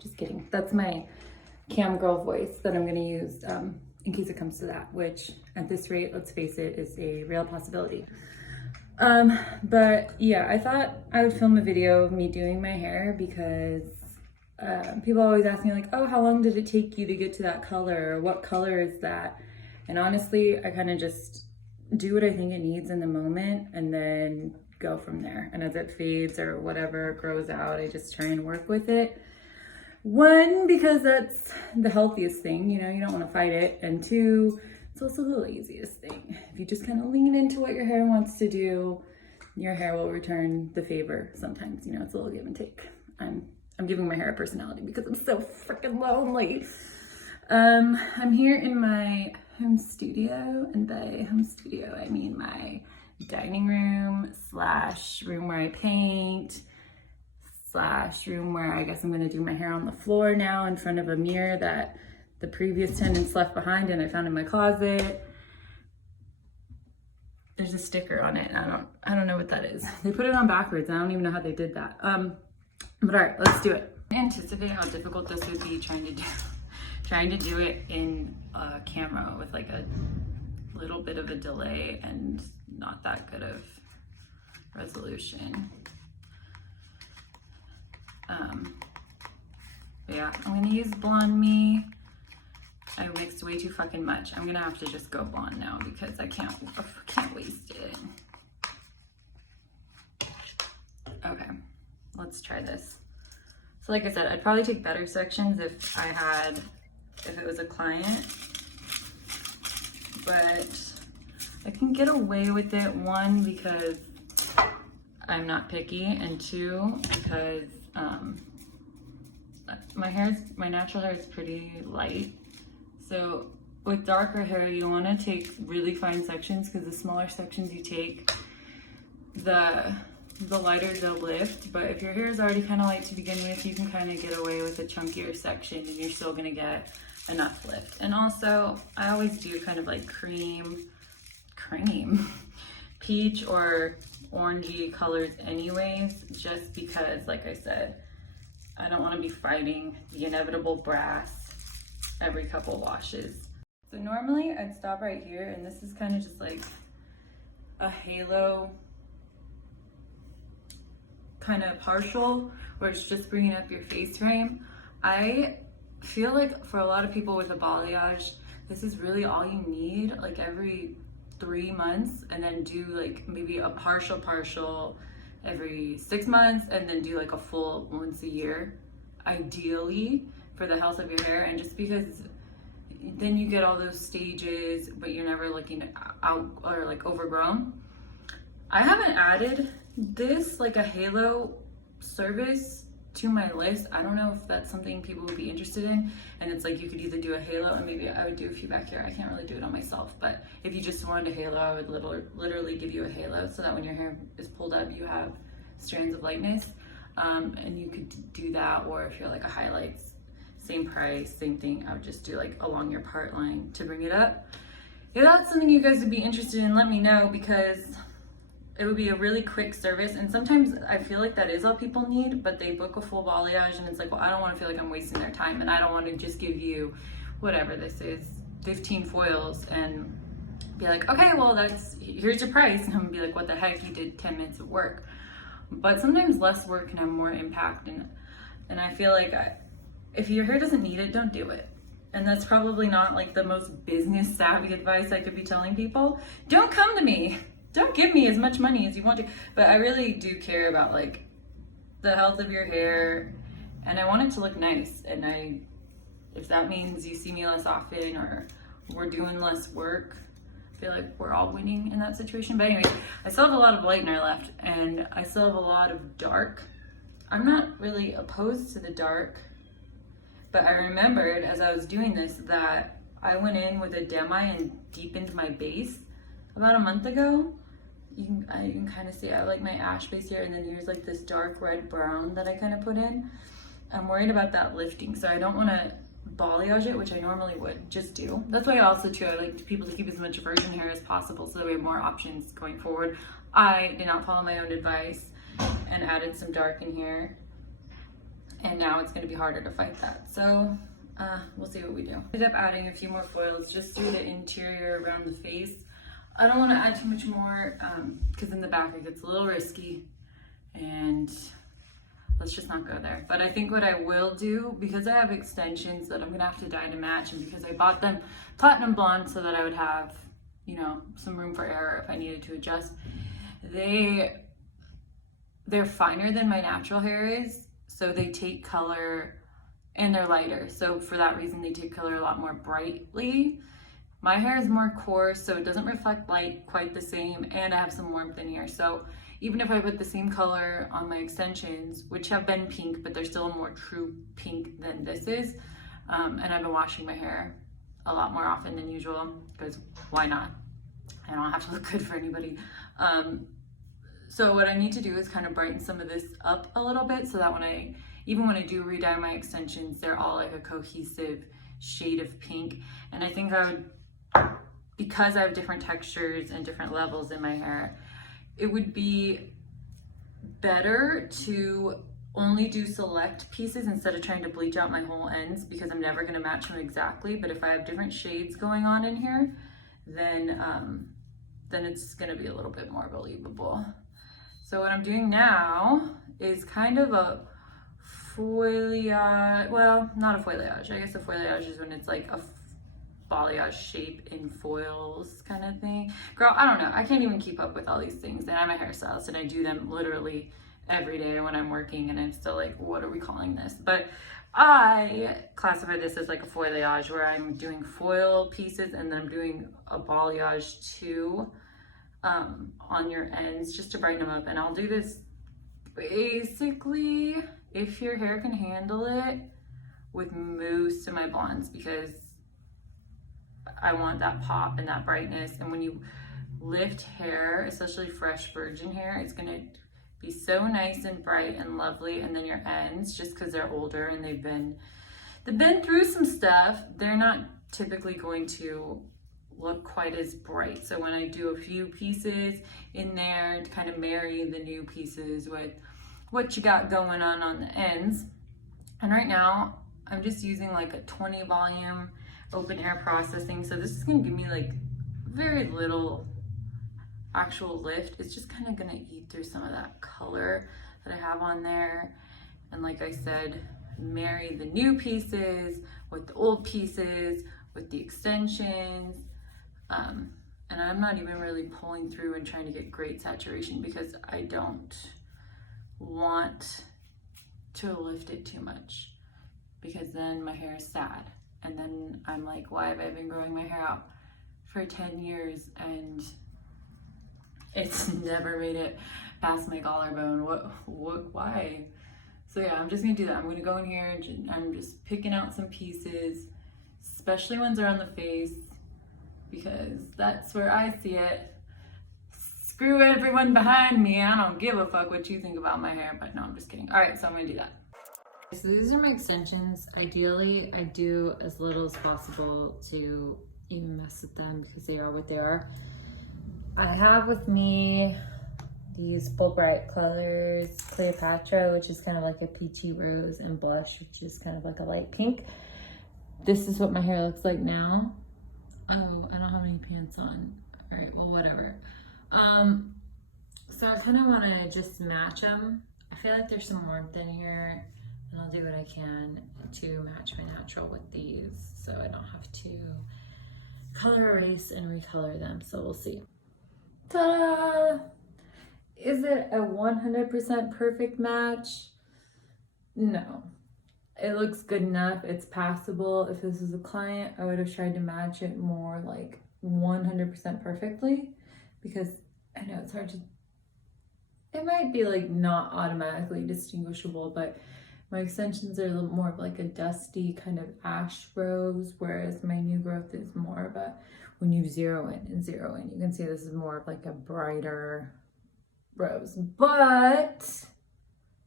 Just kidding. That's my cam girl voice that I'm gonna use in case it comes to that, which at this rate, let's face it, is a real possibility. But yeah, I thought I would film a video of me doing my hair because people always ask me like, oh, how long did it take you to get to that color? Or what color is that? And honestly, I kind of just do what I think it needs in the moment and then go from there. And as it fades or whatever grows out, I just try and work with it. One, because that's the healthiest thing, you know, you don't want to fight it. And two, it's also the laziest thing. If you just kind of lean into what your hair wants to do, your hair will return the favor sometimes. You know, it's a little give and take. I'm giving my hair a personality because I'm so freaking lonely. I'm here in my home studio, and by home studio I mean my dining room / room where I paint / room where I guess I'm gonna do my hair on the floor now in front of a mirror that the previous tenants left behind and I found in my closet. There's a sticker on it. I don't know what that is. They put it on backwards. I don't even know how they did that. But all right, let's do it. I anticipate how difficult this would be trying to do it in a camera with like a little bit of a delay and not that good of resolution. But yeah, I'm gonna use Blonde Me. I mixed way too fucking much. I'm gonna have to just go blonde now because I can't waste it. Okay, let's try this. So like I said, I'd probably take better sections if it was a client, but I can get away with it, one, because I'm not picky, and two, because my natural hair is pretty light. So with darker hair, you want to take really fine sections because the smaller sections you take, the lighter they'll lift. But if your hair is already kind of light to begin with, you can kind of get away with a chunkier section and you're still going to get enough lift. And also, I always do kind of like cream, peach or orangey colors anyways, just because, like I said, I don't want to be fighting the inevitable brass every couple washes. So normally I'd stop right here, and this is kind of just like a halo kind of partial where it's just bringing up your face frame. I feel like for a lot of people with a balayage, this is really all you need, like every 3 months, and then do like maybe a partial every 6 months, and then do like a full once a year, ideally, for the health of your hair. And just because then you get all those stages, but you're never looking out or like overgrown. I haven't added this like a halo service to my list. I don't know if that's something people would be interested in, and it's like you could either do a halo, and maybe I would do a few back here. I can't really do it on myself, but if you just wanted a halo, I would literally give you a halo so that when your hair is pulled up, you have strands of lightness. And you could do that, or if you're like a highlights, same price, same thing. I would just do like along your part line to bring it up. If that's something you guys would be interested in, let me know, because it would be a really quick service. And sometimes I feel like that is all people need, but they book a full balayage and it's like, well, I don't want to feel like I'm wasting their time, and I don't want to just give you whatever this is, 15 foils, and be like, okay, well, here's your price, and I'm gonna be like, what the heck, you did 10 minutes of work. But sometimes less work can have more impact, and I feel like if your hair doesn't need it, don't do it. And that's probably not like the most business savvy advice I could be telling people. Don't come to me. Don't give me as much money as you want to. But I really do care about like the health of your hair, and I want it to look nice. And if that means you see me less often or we're doing less work, I feel like we're all winning in that situation. But anyway, I still have a lot of lightener left, and I still have a lot of dark. I'm not really opposed to the dark, but I remembered as I was doing this that I went in with a demi and deepened my base about a month ago. You can kind of see I like my ash base here, and then here's like this dark red brown that I kind of put in. I'm worried about that lifting, so I don't want to balayage it, which I normally would just do. That's why I like people to keep as much virgin hair as possible so that we have more options going forward. I did not follow my own advice and added some dark in here. and now it's going to be harder to fight that. So we'll see what we do. I ended up adding a few more foils just through the interior around the face. I don't want to add too much more because in the back it gets a little risky, and let's just not go there. But I think what I will do, because I have extensions that I'm going to have to dye to match, and because I bought them platinum blonde so that I would have, you know, some room for error if I needed to adjust, they're finer than my natural hair is, so they take color, and they're lighter, so for that reason they take color a lot more brightly. My hair is more coarse, so it doesn't reflect light quite the same, and I have some warmth in here, so even if I put the same color on my extensions, which have been pink, but they're still a more true pink than this is, and I've been washing my hair a lot more often than usual, because why not? I don't have to look good for anybody. So what I need to do is kind of brighten some of this up a little bit, so that even when I do re-dye my extensions, they're all like a cohesive shade of pink. And I think I would, because I have different textures and different levels in my hair, it would be better to only do select pieces instead of trying to bleach out my whole ends, because I'm never going to match them exactly. But if I have different shades going on in here, then it's going to be a little bit more believable. So what I'm doing now is kind of a foliage, well, not a foliage. I guess a foliage is when it's like a balayage shape in foils kind of thing. Girl, I don't know. I can't even keep up with all these things. And I'm a hairstylist and I do them literally every day when I'm working, and I'm still like, what are we calling this? But I classify this as like a foliage, where I'm doing foil pieces and then I'm doing a balayage too on your ends just to brighten them up. And I'll do this basically, if your hair can handle it, with most of my blondes, because I want that pop and that brightness. And when you lift hair, especially fresh virgin hair, it's gonna be so nice and bright and lovely. And then your ends, just because they're older and they've been through some stuff, they're not typically going to look quite as bright. So when I do a few pieces in there to kind of marry the new pieces with what you got going on the ends. And right now I'm just using like a 20 volume open air processing. So this is gonna give me like very little actual lift. It's just kind of gonna eat through some of that color that I have on there. And like I said, marry the new pieces with the old pieces, with the extensions. And I'm not even really pulling through and trying to get great saturation, because I don't want to lift it too much, because then my hair is sad. And then I'm like, why have I been growing my hair out for 10 years and it's never made it past my collarbone? Why? So yeah, I'm just gonna do that. I'm gonna go in here and I'm just picking out some pieces, especially ones that are on the face, because that's where I see it. Screw everyone behind me. I don't give a fuck what you think about my hair, but no, I'm just kidding. All right, so I'm gonna do that. So these are my extensions. Ideally, I do as little as possible to even mess with them, because they are what they are. I have with me these Fulbright colors, Cleopatra, which is kind of like a peachy rose, and blush, which is kind of like a light pink. This is what my hair looks like now. Oh, I don't have any pants on. All right, well, whatever. So I kind of want to just match them. I feel like there's some warmth in here, and I'll do what I can to match my natural with these, so I don't have to color erase and recolor them. So we'll see. Ta-da! Is it a 100% perfect match? No. It looks good enough. It's passable. If this was a client, I would have tried to match it more like 100% perfectly, because I know it's hard to, it might be like not automatically distinguishable, but my extensions are a little more of like a dusty kind of ash rose, whereas my new growth is more of a, when you zero in, you can see this is more of like a brighter rose. But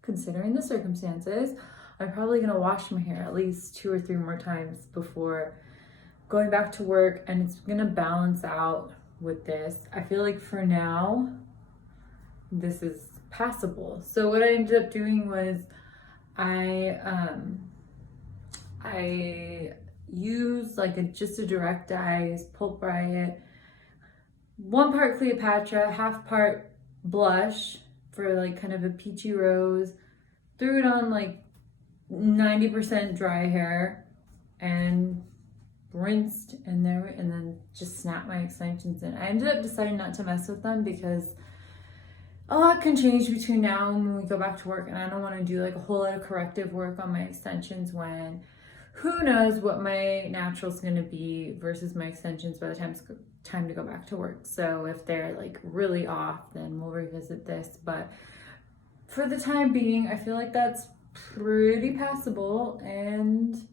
considering the circumstances, I'm probably gonna wash my hair at least 2 or 3 more times before going back to work, and it's gonna balance out with this. I feel like for now, this is passable. So what I ended up doing was I use like just a direct dye, pulverize it. 1 part Cleopatra, 1/2 part blush for like kind of a peachy rose. Threw it on like 90% dry hair and rinsed in there, and then just snapped my extensions in. I ended up deciding not to mess with them because a lot can change between now and when we go back to work, and I don't want to do like a whole lot of corrective work on my extensions when who knows what my natural's going to be versus my extensions by the time it's time to go back to work. So if they're like really off, then we'll revisit this, but for the time being I feel like that's pretty passable, and